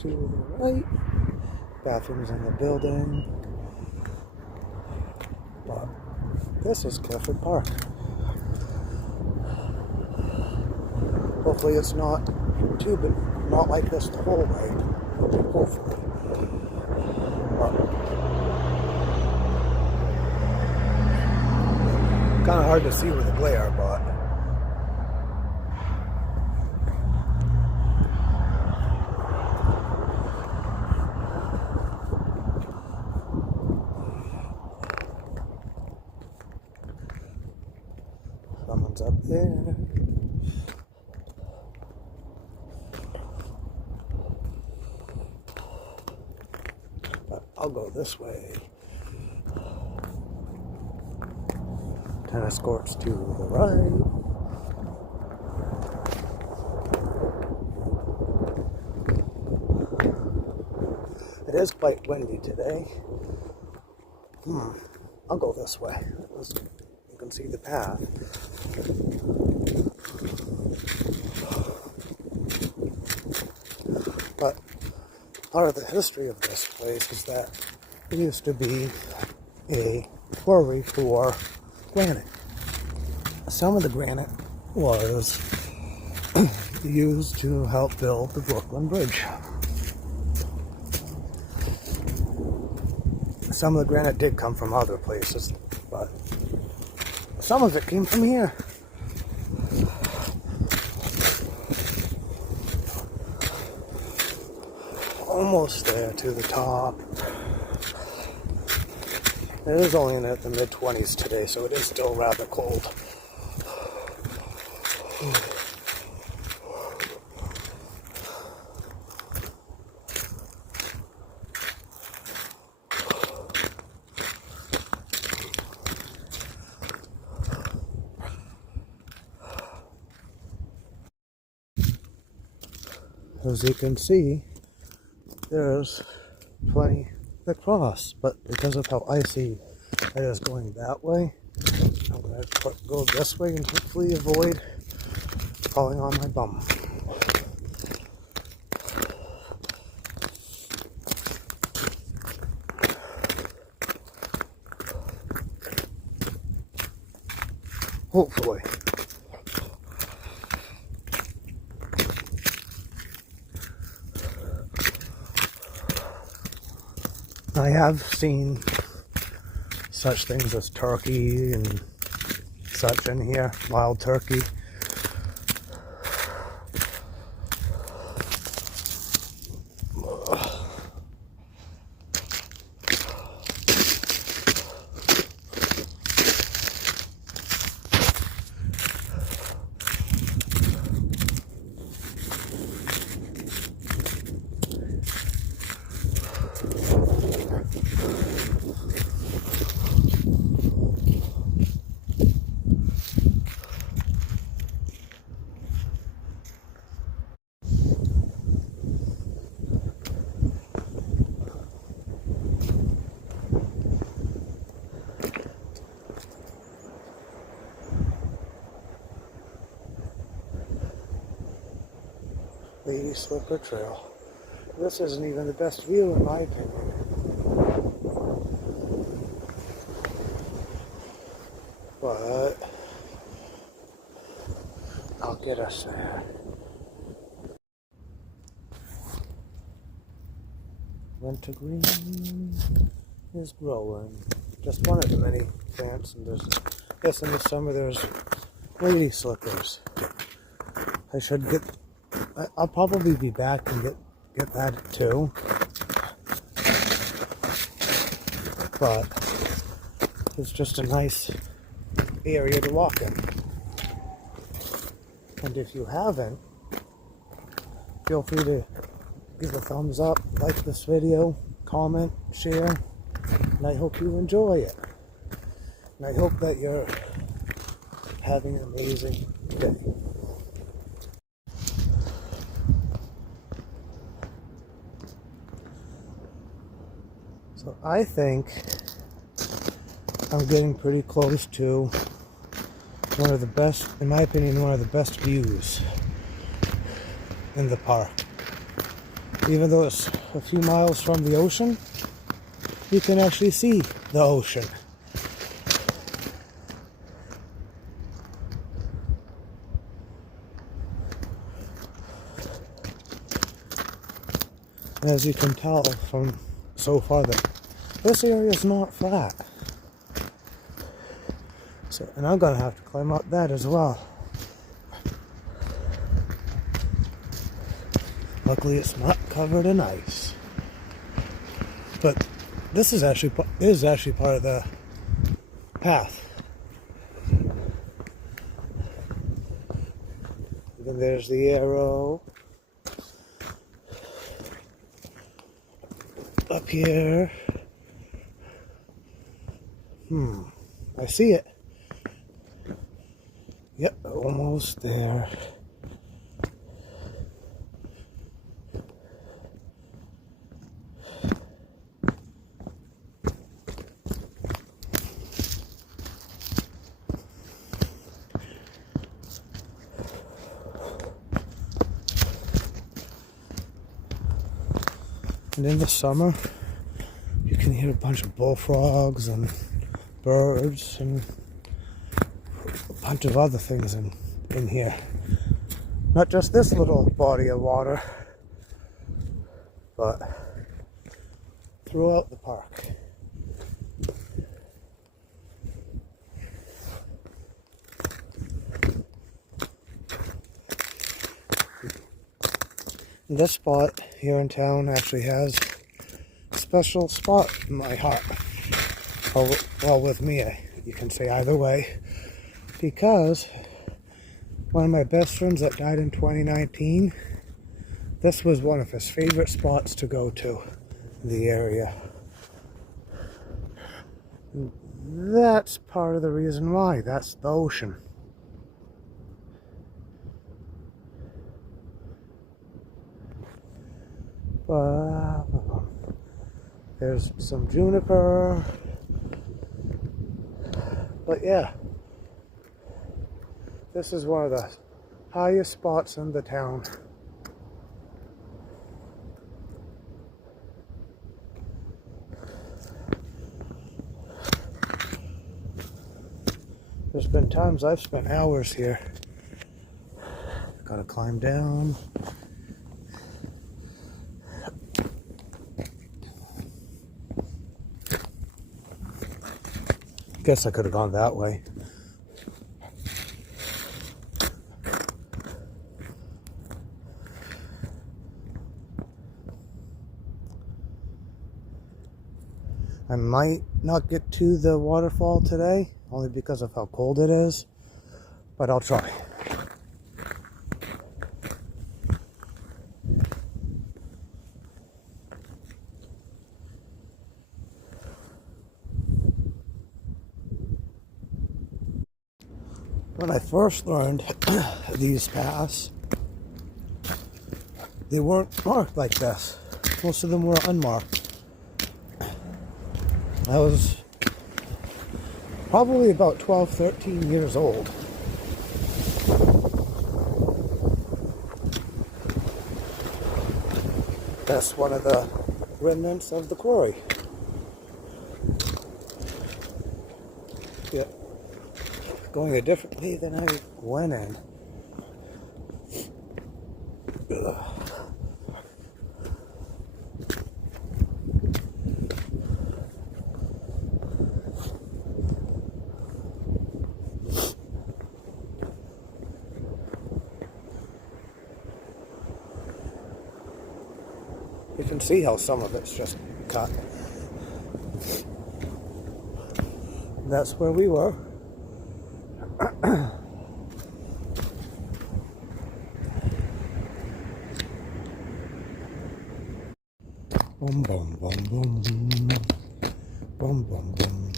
to the right. Bathrooms in the building. But this is Clifford Park. Hopefully it's not not like this the whole way. Hopefully. Kind of hard to see with the glare, but someone's up there. But I'll go this way. Tennis courts to the right. It is quite windy today. I'll go this way. You can see the path. But part of the history of this place is that it used to be a quarry for granite. Some of the granite was used to help build the Brooklyn Bridge. Some of the granite did come from other places, but some of it came from here. Almost there to the top. It is only in the mid-20s today, so it is still rather cold. As you can see, there's plenty to cross, but because of how icy it is going that way, I'm going to go this way and hopefully avoid falling on my bum. Hopefully. I have seen such things as turkey and such in here, wild turkey. The Slipper Trail. This isn't even the best view in my opinion. But I'll get us there. Wintergreen is growing. Just one of the many plants, and there's yes, in the summer there's lady slippers. I'll probably be back and get that too. But it's just a nice area to walk in. And if you haven't, feel free to give a thumbs up, like this video, comment, share, and I hope you enjoy it. And I hope that you're having an amazing day. So I think I'm getting pretty close to one of the best, in my opinion, one of the best views in the park. Even though it's a few miles from the ocean, you can actually see the ocean. As you can tell from so far, that this area is not flat. So, and I'm gonna have to climb up that as well. Luckily, it's not covered in ice. But this is actually part of the path. And then there's the arrow. Up here. I see it. Yep, almost there. And in the summer, you can hear a bunch of bullfrogs and birds and a bunch of other things in here. Not just this little body of water, but throughout the park. This spot here in town actually has a special spot in my heart. Well, with me, you can say either way, because one of my best friends that died in 2019, this was one of his favorite spots to go to in the area. And that's part of the reason why. That's the ocean. There's some juniper, but yeah, this is one of the highest spots in the town. There's been times I've spent hours here. Gotta climb down. Guess I could have gone that way. I might not get to the waterfall today, only because of how cold it is, but I'll try. When I first learned these paths, they weren't marked like this. Most of them were unmarked. I was probably about 12, 13 years old. That's one of the remnants of the quarry. Yeah. Going a different way than I went in. Ugh. You can see how some of it's just cut. And that's where we were. Boom, boom, boom, boom, boom, boom, boom.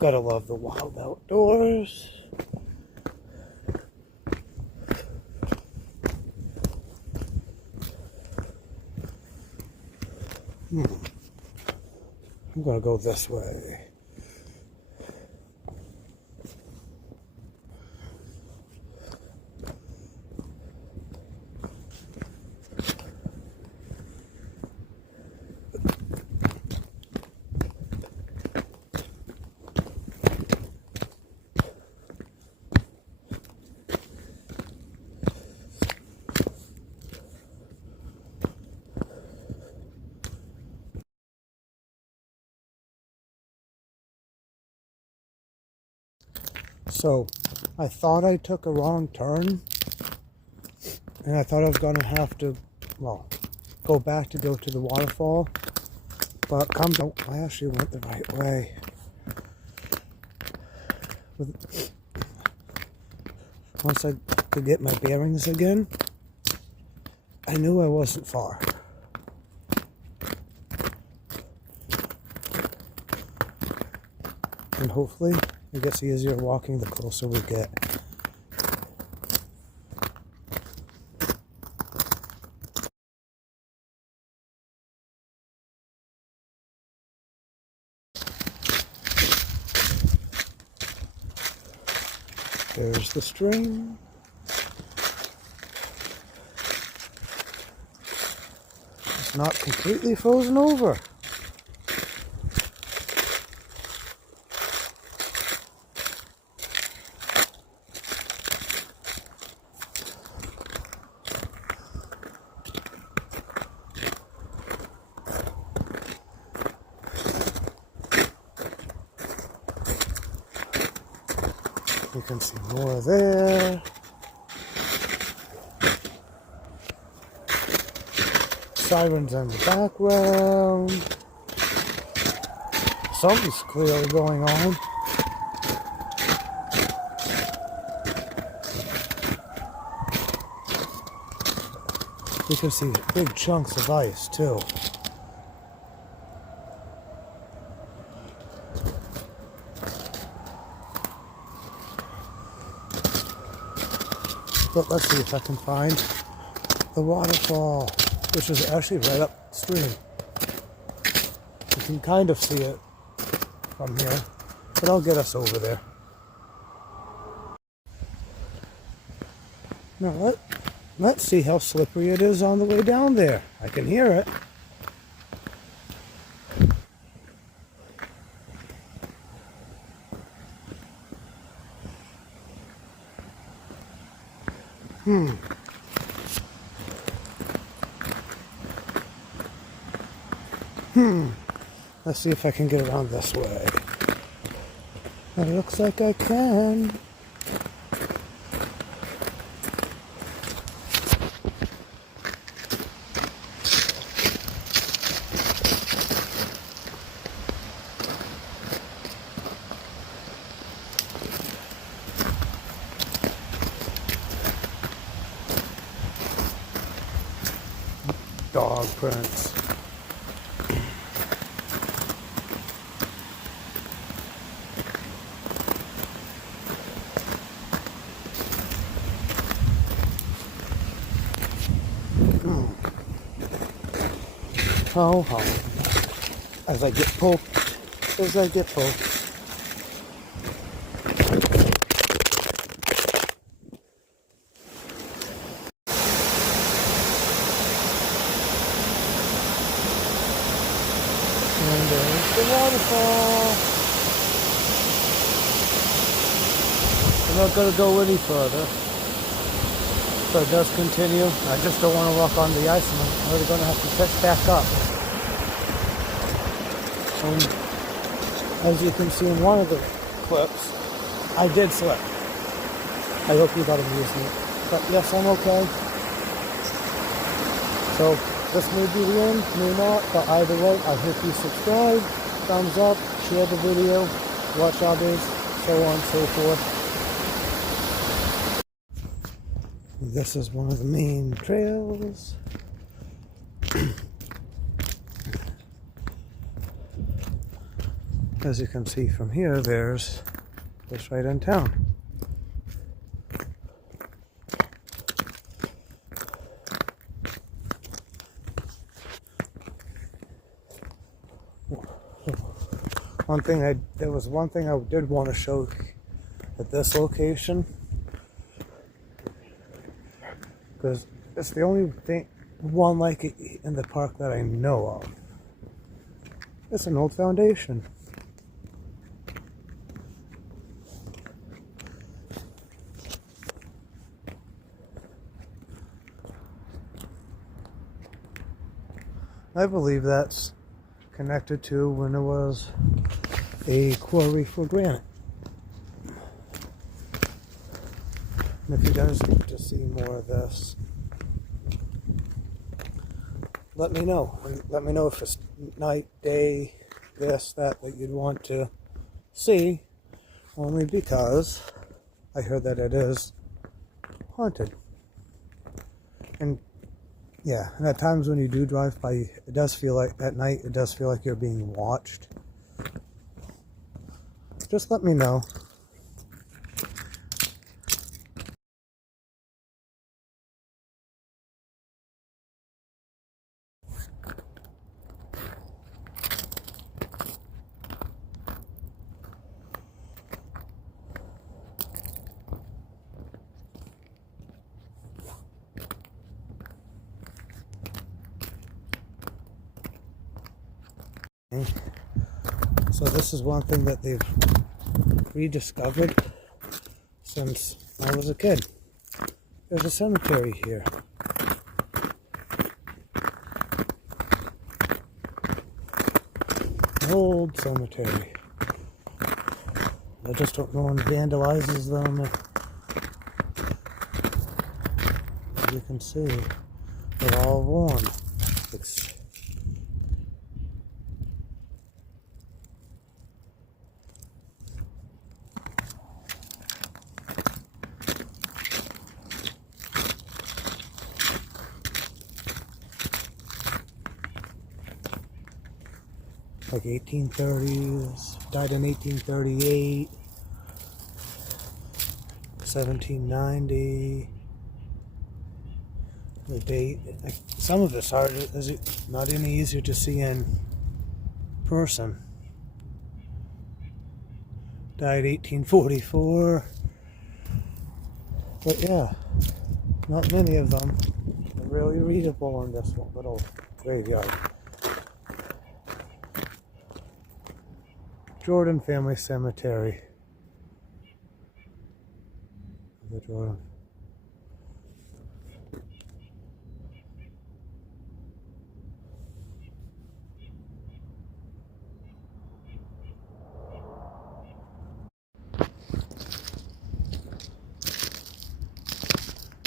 Gotta love the wild outdoors. I'm gonna go this way. So, I thought I took a wrong turn, and I thought I was gonna have to, well, go back to go to the waterfall, but comes out, I actually went the right way. Once I could get my bearings again, I knew I wasn't far. And hopefully it gets easier walking the closer we get. There's the stream. It's not completely frozen over. You can see more there. Sirens in the background. Something's clearly going on. You can see big chunks of ice too. But let's see if I can find the waterfall, which is actually right upstream. You can kind of see it from here, but I'll get us over there. Now let's see how slippery it is on the way down there. I can hear it. Let's see if I can get around this way. It looks like I can. Dog prints. How, as I get poked, And there's the waterfall. I'm not going to go any further. So it does continue. I just don't want to walk on the ice, and I'm really going to have to pick back up. As you can see in one of the clips, I did slip. I hope you got amusement. But yes, I'm okay. So this may be the end, may not, but either way, I hope you subscribe, thumbs up, share the video, watch others, so on and so forth. This is one of the main trails. as you can see from here, there's this right in town. There was one thing I did want to show at this location, because it's the only one like it in the park that I know of. It's an old foundation. I believe that's connected to when it was a quarry for granite. And if you guys need to see more of this, let me know. Let me know if it's night, day, this, that you'd want to see, only because I heard that it is haunted. And yeah, and at times when you do drive by, it does feel like, at night, it does feel like you're being watched. Just let me know. So this is one thing that they've rediscovered since I was a kid. There's a cemetery here. An old cemetery. I just hope no one vandalizes them. As you can see, they're all worn. It's like 1830s, died in 1838, 1790. The date, some of it's hard, is not any easier to see in person. Died 1844. But yeah, not many of them are really readable in this little graveyard. Jordan Family Cemetery. The Jordan.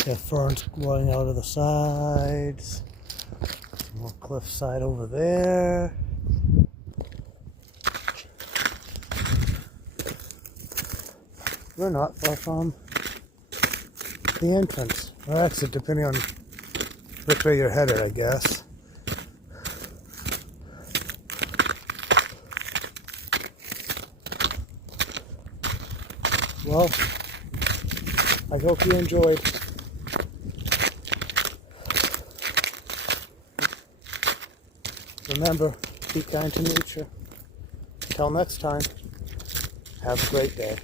Got ferns growing out of the sides. Some more cliffside over there. We're not far from the entrance or exit, depending on which way you're headed, I guess. Well, I hope you enjoyed. Remember, be kind to nature. Until next time, have a great day.